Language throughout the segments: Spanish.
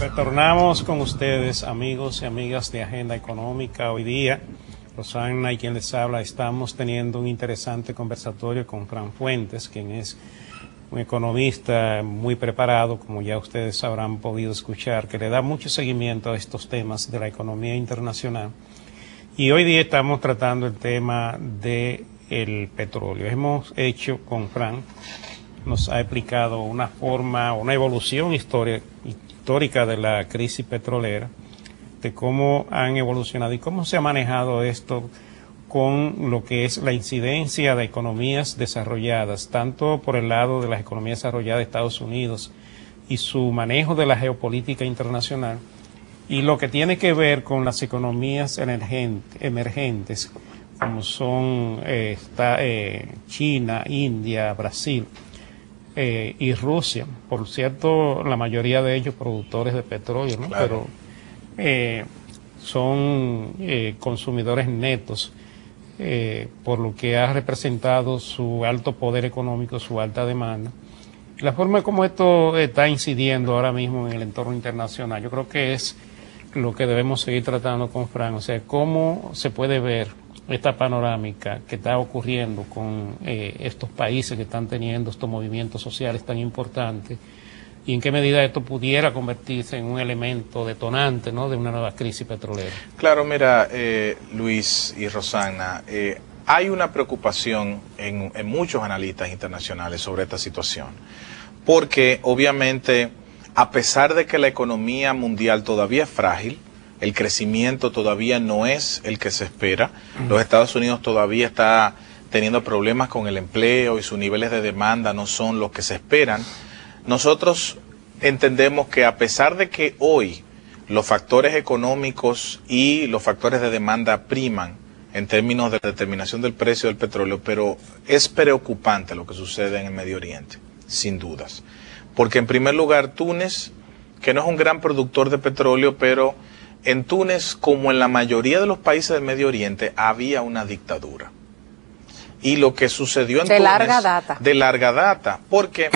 Retornamos con ustedes, amigos y amigas de Agenda Económica. Hoy día, Rosana y quien les habla, estamos teniendo un interesante conversatorio con Fran Fuentes, quien es un economista muy preparado, como ya ustedes habrán podido escuchar, que le da mucho seguimiento a estos temas de la economía internacional. Y hoy día estamos tratando el tema del petróleo. Hemos hecho con Fran, nos ha explicado una forma, una evolución histórica de la crisis petrolera, de cómo han evolucionado y cómo se ha manejado esto con lo que es la incidencia de economías desarrolladas, tanto por el lado de las economías desarrolladas de Estados Unidos y su manejo de la geopolítica internacional, y lo que tiene que ver con las economías emergentes, como son China, India, Brasil y Rusia. Por cierto, la mayoría de ellos productores de petróleo, ¿no? Claro. Pero son consumidores netos, por lo que ha representado su alto poder económico, su alta demanda. La forma como esto está incidiendo ahora mismo en el entorno internacional, yo creo que es lo que debemos seguir tratando con Fran, o sea, cómo se puede ver esta panorámica que está ocurriendo con estos países que están teniendo estos movimientos sociales tan importantes, y en qué medida esto pudiera convertirse en un elemento detonante, ¿no?, de una nueva crisis petrolera. Claro, mira, Luis y Rosana, hay una preocupación en muchos analistas internacionales sobre esta situación, porque obviamente, a pesar de que la economía mundial todavía es frágil, el crecimiento todavía no es el que se espera, los Estados Unidos todavía está teniendo problemas con el empleo y sus niveles de demanda no son los que se esperan. Nosotros entendemos que a pesar de que hoy los factores económicos y los factores de demanda priman en términos de determinación del precio del petróleo, pero es preocupante lo que sucede en el Medio Oriente, sin dudas. Porque en primer lugar, Túnez, que no es un gran productor de petróleo, pero en Túnez, como en la mayoría de los países del Medio Oriente, había una dictadura. Y lo que sucedió en Túnez... De larga data. Porque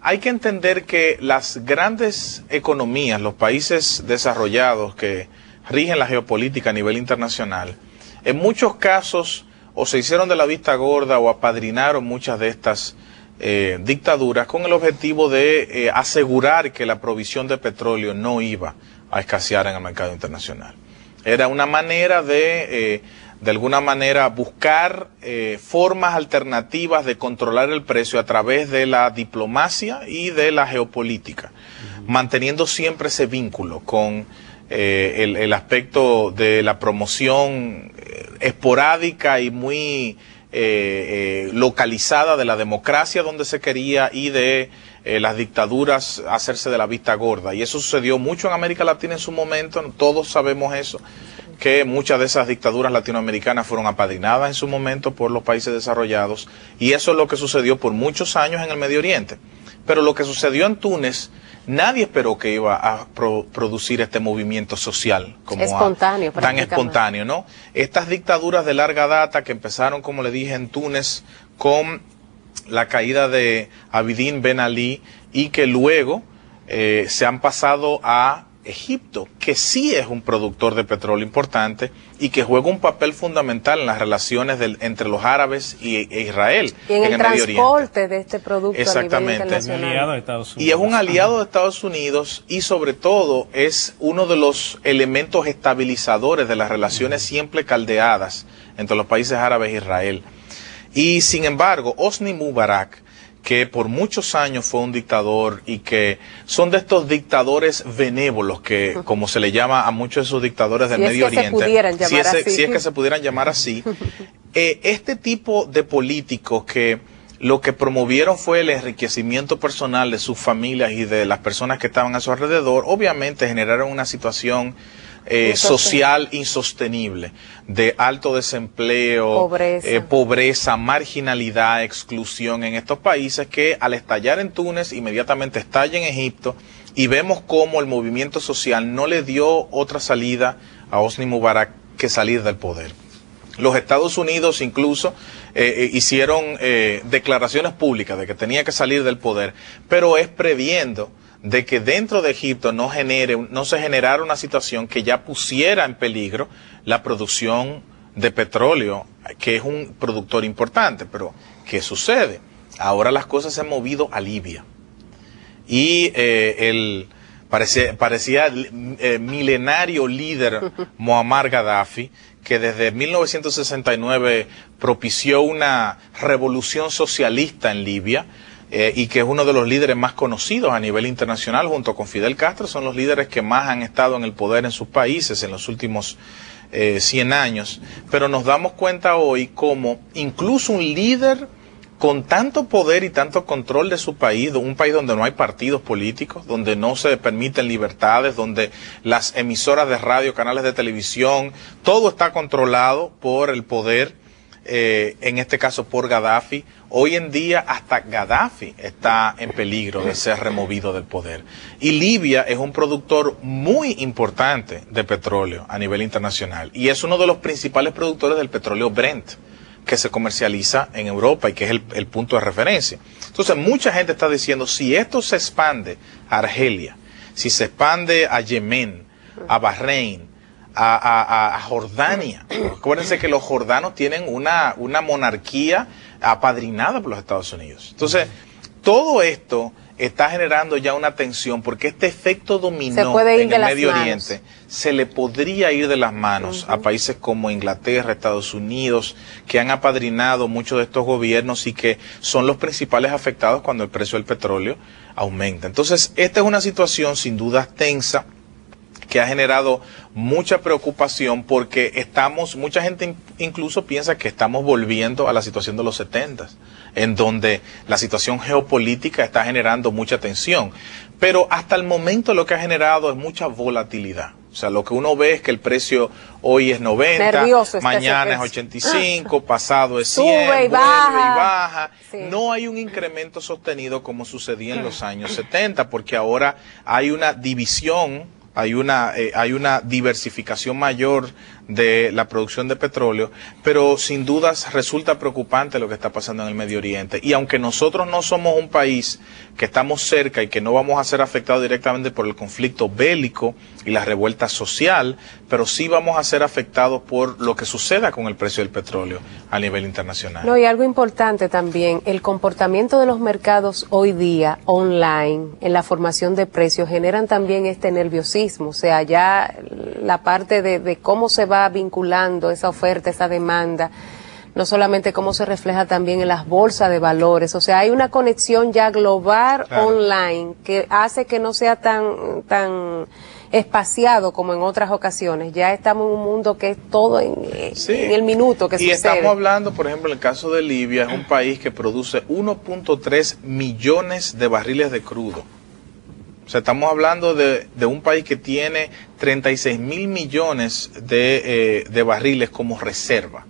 hay que entender que las grandes economías, los países desarrollados que rigen la geopolítica a nivel internacional, en muchos casos o se hicieron de la vista gorda o apadrinaron muchas de estas dictaduras con el objetivo de asegurar que la provisión de petróleo no iba a escasear en el mercado internacional. Era una manera de alguna manera buscar formas alternativas de controlar el precio a través de la diplomacia y de la geopolítica, manteniendo siempre ese vínculo con el aspecto de la promoción esporádica y muy localizada de la democracia donde se quería y de las dictaduras hacerse de la vista gorda. Y eso sucedió mucho en América Latina en su momento, todos sabemos eso, que muchas de esas dictaduras latinoamericanas fueron apadrinadas en su momento por los países desarrollados, y eso es lo que sucedió por muchos años en el Medio Oriente. Pero lo que sucedió en Túnez, nadie esperó que iba a producir este movimiento social como tan espontáneo, ¿no? Estas dictaduras de larga data que empezaron, como le dije, en Túnez con la caída de Abidine Ben Ali y que luego se han pasado a Egipto, que sí es un productor de petróleo importante y que juega un papel fundamental en las relaciones entre los árabes e Israel y en el Medio Oriente. transporte de este producto. Exactamente. A nivel internacional. Un aliado de Estados Unidos. Y es un aliado de Estados Unidos y sobre todo es uno de los elementos estabilizadores de las relaciones siempre caldeadas entre los países árabes e Israel. Y sin embargo, Hosni Mubarak, que por muchos años fue un dictador y que son de estos dictadores benévolos que, como se le llama a muchos de esos dictadores del Medio Oriente, si es que se pudieran llamar así, este tipo de políticos que lo que promovieron fue el enriquecimiento personal de sus familias y de las personas que estaban a su alrededor, obviamente generaron una situación social insostenible, de alto desempleo, pobreza, marginalidad, exclusión en estos países que al estallar en Túnez inmediatamente estalla en Egipto, y vemos cómo el movimiento social no le dio otra salida a Hosni Mubarak que salir del poder. Los Estados Unidos incluso hicieron declaraciones públicas de que tenía que salir del poder, pero es previendo de que dentro de Egipto no se generara una situación que ya pusiera en peligro la producción de petróleo, que es un productor importante. Pero, ¿qué sucede? Ahora las cosas se han movido a Libia. Y parecía milenario líder Muammar Gaddafi, que desde 1969 propició una revolución socialista en Libia, y que es uno de los líderes más conocidos a nivel internacional, junto con Fidel Castro, son los líderes que más han estado en el poder en sus países en los últimos 100 años. Pero nos damos cuenta hoy como incluso un líder con tanto poder y tanto control de su país, un país donde no hay partidos políticos, donde no se permiten libertades, donde las emisoras de radio, canales de televisión, todo está controlado por el poder, en este caso por Gaddafi. Hoy en día hasta Gaddafi está en peligro de ser removido del poder. Y Libia es un productor muy importante de petróleo a nivel internacional y es uno de los principales productores del petróleo Brent, que se comercializa en Europa y que es el punto de referencia. Entonces mucha gente está diciendo, si esto se expande a Argelia, si se expande a Yemen, a Bahrein, a Jordania. Acuérdense que los jordanos tienen una monarquía apadrinada por los Estados Unidos. Entonces, todo esto está generando ya una tensión, porque este efecto dominó en el Medio Oriente se le podría ir de las manos a países como Inglaterra, Estados Unidos, que han apadrinado muchos de estos gobiernos y que son los principales afectados cuando el precio del petróleo aumenta. Entonces, esta es una situación sin duda tensa, que ha generado mucha preocupación, porque mucha gente incluso piensa que estamos volviendo a la situación de los 70, en donde la situación geopolítica está generando mucha tensión. Pero hasta el momento lo que ha generado es mucha volatilidad. O sea, lo que uno ve es que el precio hoy es 90, mañana es 85, pasado es 100, sube y baja. Sí. No hay un incremento sostenido como sucedía en los años 70, porque ahora hay una división, hay una diversificación mayor de la producción de petróleo, pero sin dudas resulta preocupante lo que está pasando en el Medio Oriente. Y aunque nosotros no somos un país que estamos cerca y que no vamos a ser afectados directamente por el conflicto bélico y la revuelta social, pero sí vamos a ser afectados por lo que suceda con el precio del petróleo a nivel internacional. No, y algo importante también, el comportamiento de los mercados hoy día online en la formación de precios generan también este nerviosismo. O sea, ya la parte de cómo se va vinculando esa oferta, esa demanda, no solamente cómo se refleja también en las bolsas de valores. O sea, hay una conexión ya global, claro, online, que hace que no sea tan espaciado como en otras ocasiones. Ya estamos en un mundo que es todo en el minuto que sucede. Y estamos hablando, por ejemplo, en el caso de Libia, es un país que produce 1.3 millones de barriles de crudo. O sea, estamos hablando de un país que tiene 36 mil millones de barriles como reserva.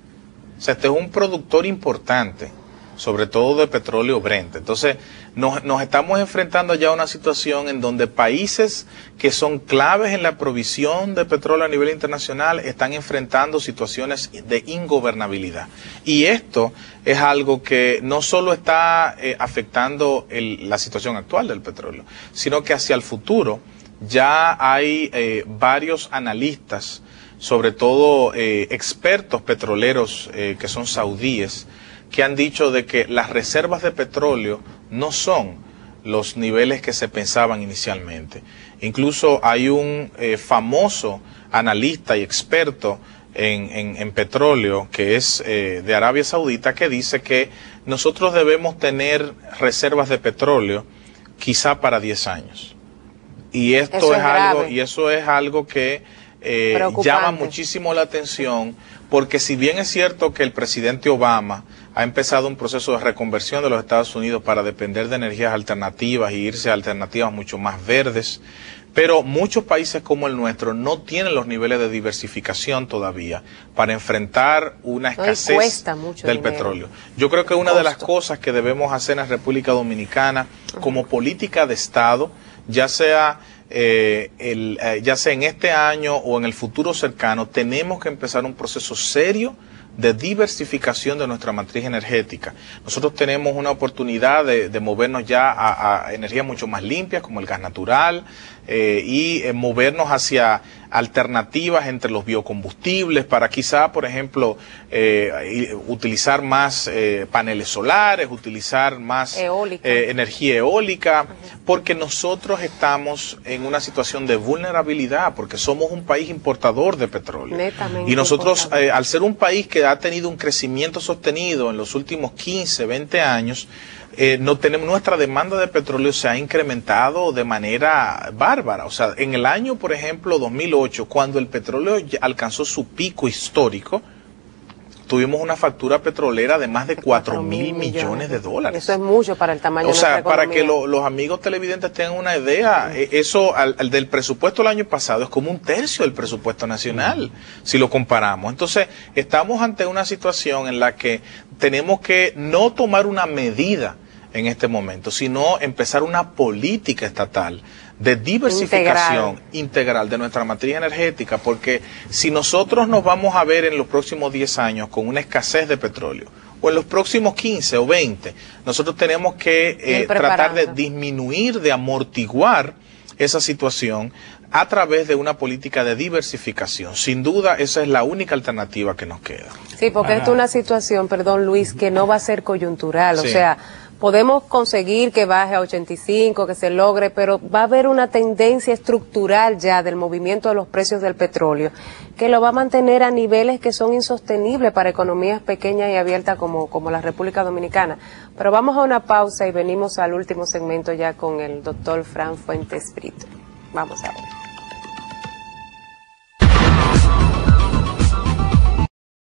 O sea, este es un productor importante, sobre todo de petróleo Brent. Entonces, nos estamos enfrentando ya a una situación en donde países que son claves en la provisión de petróleo a nivel internacional están enfrentando situaciones de ingobernabilidad. Y esto es algo que no solo está afectando la situación actual del petróleo, sino que hacia el futuro ya hay varios analistas, sobre todo expertos petroleros que son saudíes, que han dicho de que las reservas de petróleo no son los niveles que se pensaban inicialmente. Incluso hay un famoso analista y experto en petróleo que es de Arabia Saudita, que dice que nosotros debemos tener reservas de petróleo quizá para 10 años. Y esto eso es algo que llama muchísimo la atención, porque si bien es cierto que el presidente Obama ha empezado un proceso de reconversión de los Estados Unidos para depender de energías alternativas y irse a alternativas mucho más verdes, pero muchos países como el nuestro no tienen los niveles de diversificación todavía para enfrentar una escasez del petróleo. Yo creo que una de las cosas que debemos hacer en República Dominicana como política de Estado, ya sea en este año o en el futuro cercano, tenemos que empezar un proceso serio de diversificación de nuestra matriz energética. Nosotros tenemos una oportunidad de movernos ya a energías mucho más limpias, como el gas natural, y movernos hacia alternativas entre los biocombustibles para quizá, por ejemplo, utilizar más paneles solares, utilizar más energía eólica, porque nosotros estamos en una situación de vulnerabilidad, porque somos un país importador de petróleo. Netamente y nosotros, al ser un país que ha tenido un crecimiento sostenido en los últimos 15, 20 años, no tenemos, nuestra demanda de petróleo se ha incrementado de manera bárbara. O sea, en el año, por ejemplo, 2008, cuando el petróleo alcanzó su pico histórico, tuvimos una factura petrolera de más de 4.000 millones de dólares. Eso es mucho para el tamaño de nuestra economía. Para que los amigos televidentes tengan una idea, eso al del presupuesto del año pasado es como 1/3 del presupuesto nacional, si lo comparamos. Entonces, estamos ante una situación en la que tenemos que no tomar una medida en este momento, sino empezar una política estatal de diversificación integral de nuestra matriz energética, porque si nosotros nos vamos a ver en los próximos 10 años con una escasez de petróleo, o en los próximos 15 o 20, nosotros tenemos que tratar de disminuir, de amortiguar esa situación a través de una política de diversificación. Sin duda, esa es la única alternativa que nos queda. Sí, porque esto es una situación, perdón Luis, que no va a ser coyuntural, o sea, podemos conseguir que baje a 85, que se logre, pero va a haber una tendencia estructural ya del movimiento de los precios del petróleo, que lo va a mantener a niveles que son insostenibles para economías pequeñas y abiertas como la República Dominicana. Pero vamos a una pausa y venimos al último segmento ya con el doctor Fran Fuentes Brito. Vamos a ver.